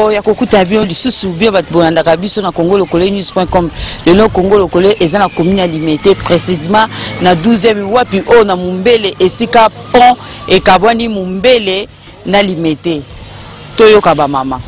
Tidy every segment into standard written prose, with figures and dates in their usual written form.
moko ya kokuta bio lisusu bio bat bonandaka biso na congolocole-news.com lelo congolocole eza na commune alimité précisément na 12e wapi o na Mumbele esika pont ekabwani Mumbele na limité toyoka ba mama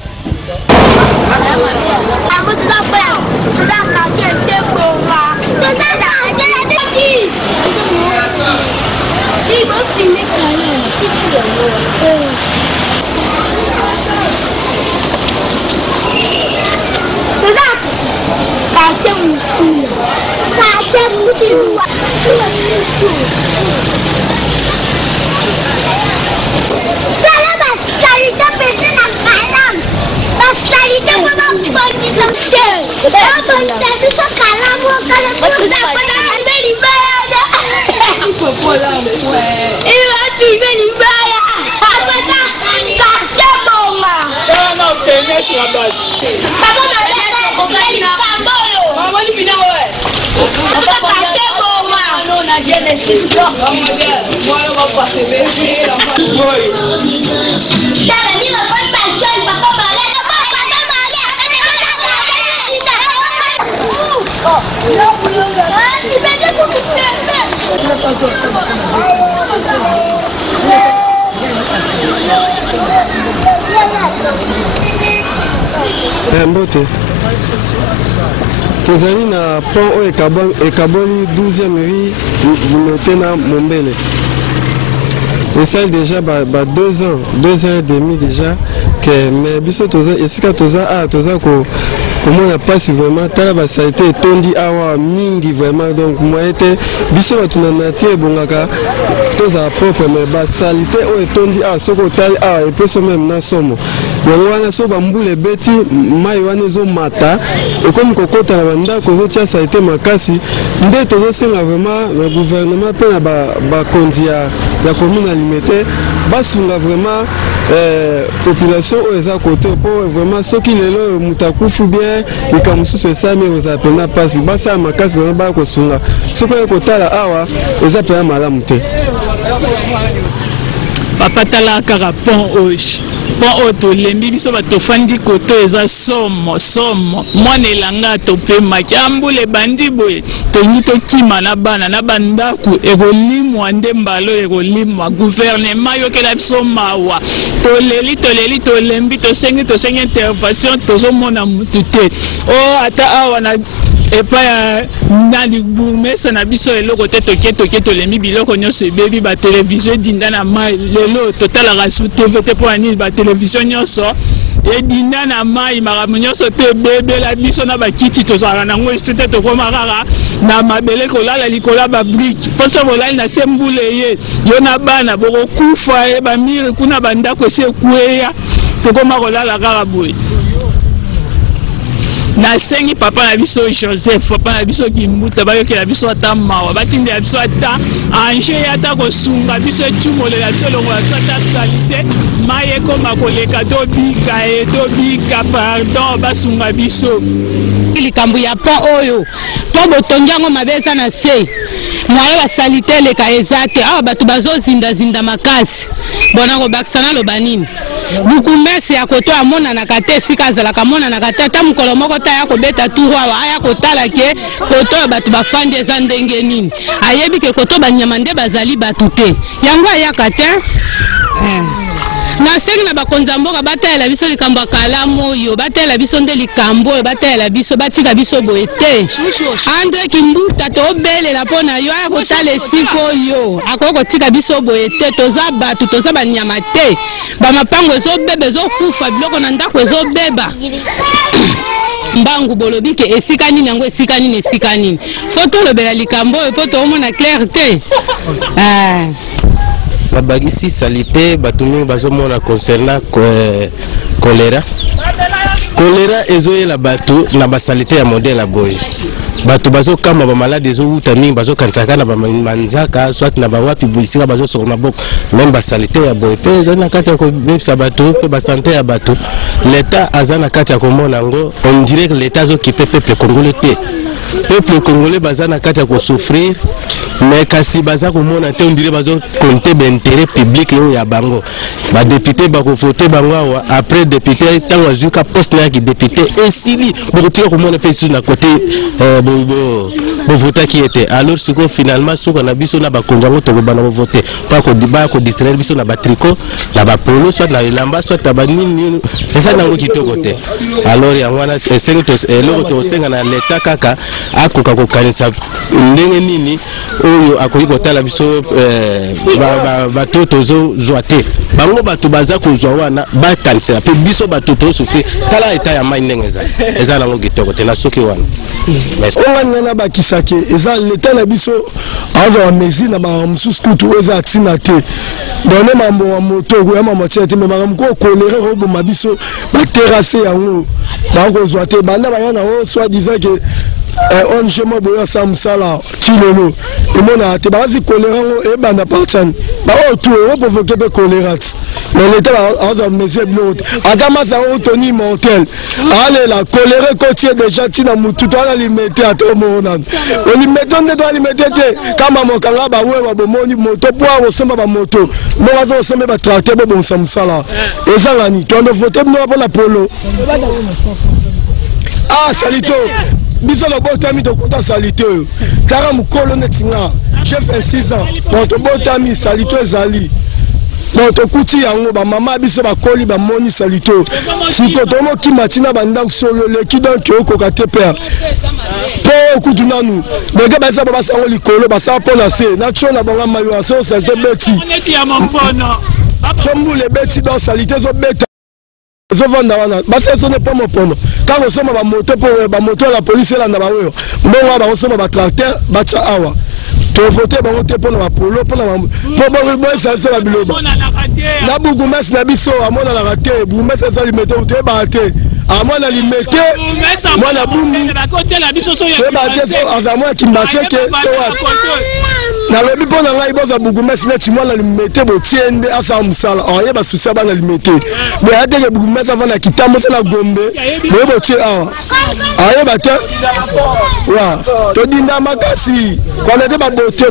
Mbote tozali na pont oyo ekaboli 12e rue limité na Mumbele. Et ça déjà 2 ans, 2 ans et demi déjà que mais biso toza esika toza comment on a passé vraiment tala ba ça a été tondi awa mingi vraiment donc moi était biso batuna natie bongaka toza propre mais ba salité o tondi a soko tali a et peut même na somo yango wana so bambule beti mai wana zo mata et comme kokota na banda ko tia ça a été makasi nde tozo senga vraiment le gouvernement pe na ba kondi ya commune alimité basunga vraiment population o eza côté pour vraiment ceux qui lelo mutakufu bien ikamususu esami oza pena pasi basa makasi wana ba ko sunga soko ekotala awa eza pena malamu te papa tala kaka pont oje pont oto lembi biso batofandi koto eza somo mwana elanga topema kiambule bandi boye tongi tokima na bana na bandaku ekolimwa nde mbalo ekolimwa gouvernement yokela biso mawa toleli tolembi tosengi intervention tozomona mutu te o ata awa na epa ya nali bourgmestre na biso eloko te toke tolembi biloko nyonso ebebi ba télévision dinda na mai lelo totalaka su TV te po ani ba télévision nyonso edinda na mai makambo nyonso te ebebela biso na bakiti tozalaka nango esu te tokoma kaka na mabele kolala likola ba brique mposo bolali na se mbule ye yo na bana bokokufa ye bamire kuna bandako esi ekweya tokoma kolala kaka boye na sengi papa na biso Joseph papa na biso Kimbuta bayokela biso ata mawa batindela biso ata anje ata kosunga biso etumolela biso longola biso ata salite maye koma koleka tobika pardon basunga biso likambo ya pont oyo po botongi yango mabe eza na se mwaye basalite eleka eza te awa bato bazozindazinda makasi bona kobakisa naloba nini bukumesi ya koto amonanaka te esika azalaka amonanaka te ata mokolo moko ta ya kobeta turu awa aya kotala ke koto oyo bato bafandi eza ndenge nini ayebi ke koto banyama nde bazali bato te yango ayaka te na sengi na bakonza mboka batalela biso likambo ya kalamu oyo batalela biso nde likambo oyo batalela biso batika biso boye te Andre Kimbuta tobelela mpo na yo aya kotala esika oyo akoki kotika biso boye te toza bato toza banyama te bamapango ezobeba ezokufa biloko na ndako ezobeba mbangu bolobi ke esika nini yango esika nini so tolobela likambo oyo mpo toomona clair te babagisi salite batumi bazomona concernant choléra ezoyela bato na basalite ya modèle boye bato bazokamba ba malade ezowuta mingi bazokanisaka na bamanzaka soit na bawapi bisika bazosoko maboko même basalite ya boye pe ezali na kati ya kobebisa bato pe basante ya bato l'état aza na kati ya komona yango on dirait que l'état azokipe peuple congolais te peuple congolais baza na kati ya ko souffrir mais kasi baza ko mona te on dirait bazo compter d'intérêt public yo ya bango ba député ba ko voter bango après député tango azuka poste na ki député esili bo tika ko mona pe sur na côté bo voter qui était alors ce que finalement ce qu'on a biso na ba konjango to ba na voter pas ko diba ko distraire biso na ba tricot na ba polo soit na lamba soit na ba nini eza nango kitoko te alors ya wana esengi to eloko to senga na leta kaka akoka ko kanisa ndenge nini oyo akoki kotala biso bato tozo zoate bango bato baza kozwa wana bakanisa pe biso bato to souffrir tala eta ya mai ndenge eza nango kitoko te na soki wana on a bakisake eza leta na biso aza wa mezi na ba mususu kutu eza tina te donne mambo wa moto ya mama tete me mama ko kolere robo mabiso ba terrasser yango ba ko zoate banda ba yana o soit disant que on chemo boya samsala chilolo et mona te bazi colérant et banda partan ba o tout o provoquer be colérate mais l'état a mesé blot agama za o toni mortel allez la colère côtier déjà tina mutu to na limiter à to mona on limiter on doit limiter kama mokanga ba wewa bo moni moto po o semba ba moto mo wazo semba ba tracteur bo bon samsala ezanga ni to ndo voter no pour la polo ah salito biso lo botami to konta salito kara mukolo netinga j'ai fait 6 ans bon to botami salito ezali bon to kuti yango ba mama biso ba koli ba moni salito si to tomo ki matina banda solo le ki donc ko kate père po kutu nanu bega ba sa ba sango likolo ba sa pona se na chona bonga mayo so salito beti sombu le beti dans salito zo beta zo vanda wana ba se so ne pas mo pono quand on soma ba moto pour ba moto la police là na ba weyo mbongo ba soma ba tracteur ba cha awa to voter ba moto pour na polo pour na pour ba ça la biloba na bugu mes na biso amona la raté bugu mes ça limité ou te ba raté amona limité moi na bumu ba côté la biso so ya ba te so azamwa kimbaseke so wa na lobi pona ngai boza bugu mes na chimwana limité bo tiende asa musala oye ba susa ba na limité bo ya dege bugu mes avant na kitambo na gombe bo tie awa aye ba te wa to dinda makasi kona de ba bote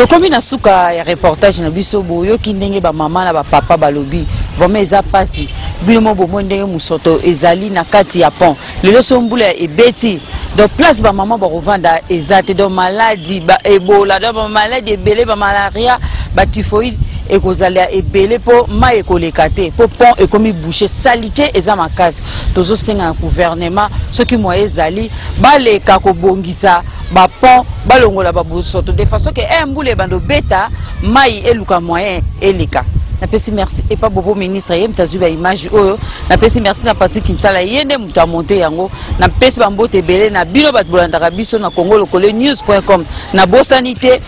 tokomi na suka ya reportage na biso boyo ki ndenge ba mama na ba papa balobi vraiment eza pasi bilimo bomo ndenge musoto ezali na kati ya pont lelo sombula ebeti donc place ba mama ba rovanda ezate donc maladie ba ebola donc ba maladie ebele ba malaria ba typhoïde ekozala ebele po ma ekoleka te po pont ekomi boucher salité eza makasi tozo senga na gouvernement soki moye ezali baleka kobongisa ba pont balongola ba busoto de façon que mbule bando beta mai eluka moyen eleka na pesi merci et pas bobo ministre yem tazuba image oyo na pesi merci na parti Kinsala yende muta monter yango na pesi bambote belé na bino bat bolandaka biso na congolocole-news.com na bosanité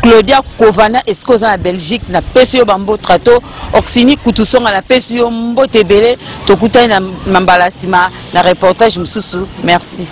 Claudia Kovana escoza na Belgique na pesi yo bambo trato oxini kutusonga na pesi yo mbote belé tokutani na mambalasima na reportage mususu merci.